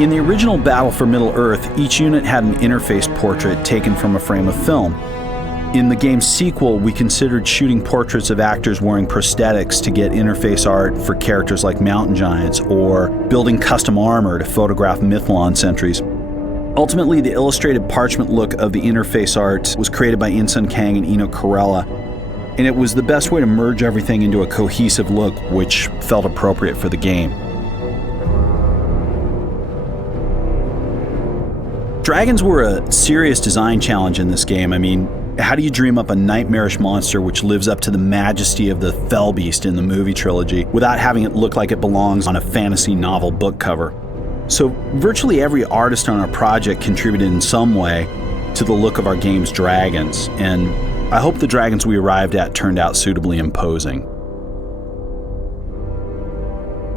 In the original Battle for Middle-earth, each unit had an interface portrait taken from a frame of film. In the game's sequel, we considered shooting portraits of actors wearing prosthetics to get interface art for characters like mountain giants, or building custom armor to photograph Mythlon sentries. Ultimately, the illustrated parchment look of the interface art was created by Insun Kang and Eno Corella, and it was the best way to merge everything into a cohesive look which felt appropriate for the game. Dragons were a serious design challenge in this game. I mean, how do you dream up a nightmarish monster which lives up to the majesty of the Fell Beast in the movie trilogy without having it look like it belongs on a fantasy novel book cover? So virtually every artist on our project contributed in some way to the look of our game's dragons, and I hope the dragons we arrived at turned out suitably imposing.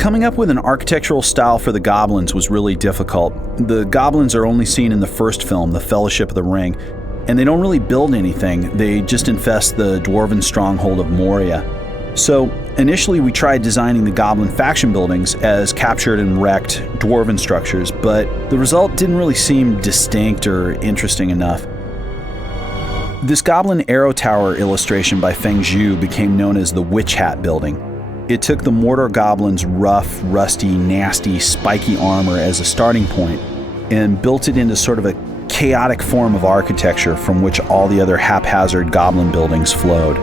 Coming up with an architectural style for the goblins was really difficult. The goblins are only seen in the first film, The Fellowship of the Ring, and they don't really build anything. They just infest the dwarven stronghold of Moria. So initially we tried designing the goblin faction buildings as captured and wrecked dwarven structures, but the result didn't really seem distinct or interesting enough. This goblin arrow tower illustration by Feng Zhu became known as the Witch Hat building. It took the Mordor goblins' rough, rusty, nasty, spiky armor as a starting point and built it into sort of a chaotic form of architecture from which all the other haphazard goblin buildings flowed.